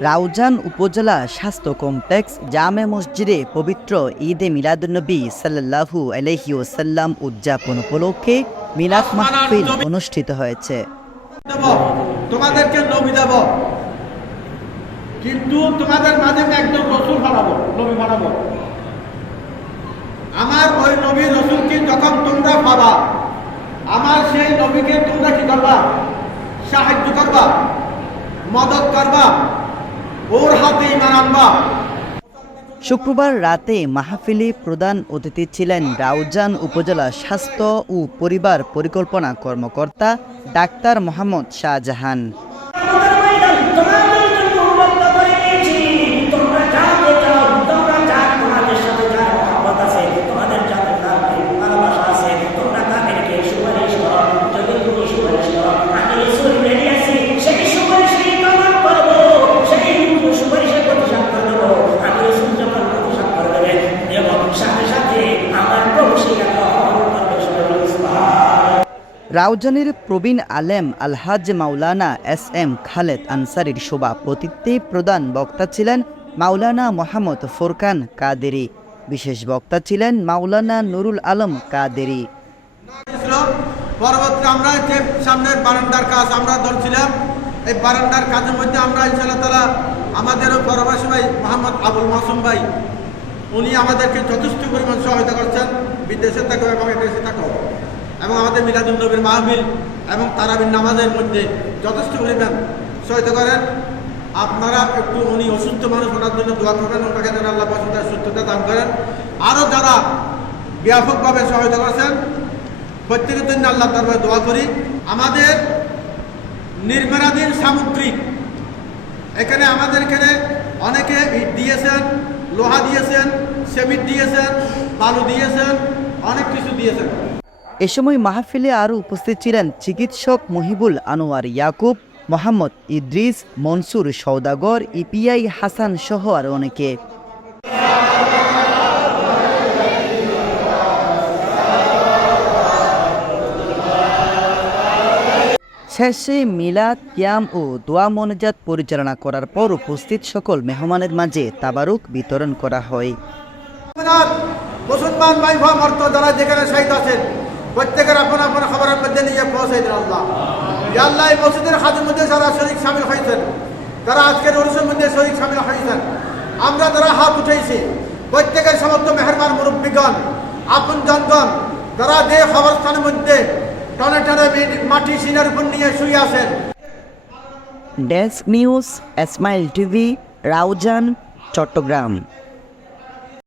রাউজান উপজেলা স্বাস্থ্য কমপ্লেক্স জামে মসজিদে পবিত্র ঈদে মিলাদুন্নবী সাল্লাহু আলহি ওসাল্লাম উদযাপন উপলক্ষে মিলাদ মাহফিল অনুষ্ঠিত হয়েছে। তোমাদেরকে নবী দেব। কিন্তু তোমাদের মাঝে একজন রসুল বানাবো নবী বানাবো। আমার ওই নবী রসুলকে যখন তোমরা পাবা আমার সেই নবীকে তোমরা কি করবা? সাহায্য করবা? মদত করবা? শুক্রবার রাতে মাহফিলি প্রধান অতিথি ছিলেন রাউজান উপজেলা স্বাস্থ্য ও পরিবার পরিকল্পনা কর্মকর্তা ডাক্তার মোহাম্মদ শাহজাহান। রাউজানের প্রবীণ আলেম আলহাজ মাওলানা এস এম খালেদ আনসারির সভাপতিত্বে প্রধান বক্তা ছিলেন মাওলানা মোহাম্মদ ফোরকান কাদেরি। বিশেষ বক্তা ছিলেন মাওলানা নুরুল আলম কাদেরি। পরবর্তী আমরা যে সামনের বারান্দার কাজ আমরা ধরছিলাম, এই বারান্দার কাজের মধ্যে আমরা ইনশাল্লাহ তালা আমাদের পরবাসী ভাই মোহাম্মদ আবুল মাসুম ভাই, উনি আমাদেরকে যথেষ্ট পরিমাণ সহায়তা করছেন, বিদেশে থাকেও এবং এদেশে থাকেও এবং আমাদের মিলাদুল নবীর মাহবিল এবং তারাবির নামাজের মধ্যে যথেষ্ট পরিমাণ সহায়তা করেন। আপনারা একটু উনি অসুস্থ মানুষ ওনার জন্য দোয়া করবেন, ওনাকে যেন আল্লাহ পছন্দের সুস্থতা দান করেন। আরও যারা ব্যাপকভাবে সহায়তা করেছেন, প্রত্যেকের জন্য আল্লাহ দরবারে দোয়া করি। আমাদের নির্মাণাধীন সামুদ্রিক, এখানে আমাদের এখানে অনেকে ইট দিয়েছেন, লোহা দিয়েছেন, সেমিট দিয়েছেন, বালু দিয়েছেন, অনেক কিছু দিয়েছেন। এ সময় মাহফিলে আরও উপস্থিত ছিলেন চিকিৎসক মহিবুল আনোয়ার ইয়াকুব, মোহাম্মদ ইদ্রিস, মনসুর সৌদাগর ইপিআই হাসান সহ আরও অনেকে। শেষে মিলাদ, কিয়াম ও দোয়া মনোজাত পরিচালনা করার পর উপস্থিত সকল মেহমানের মাঝে তাবারুক বিতরণ করা হয়। মুসলমান ভাই ভাই মর্ত যারা যেখানে শহীদ আছেন প্রত্যেকের আপন আপন খবরের মধ্যে নিয়ে পৌঁছে দিন আল্লাহ। আল্লাহ এই মসজিদের খাদের মধ্যে যারা শরীর সামিল হয়েছেন তারা আজকের অনুষ্ঠানের মধ্যে শরীর সামিল হয়েছেন, আমরা তারা হাত উঠেছি প্রত্যেকের সমস্ত মেহরবান মুরব্বীগণ, আপন জনগণ, যারা দেহ খবরস্থানের মধ্যে টনে টনে মাটি সিনার উপর নিয়ে শুয়ে আছেন। Desk news Esmail TV, Raozan, Chattogram.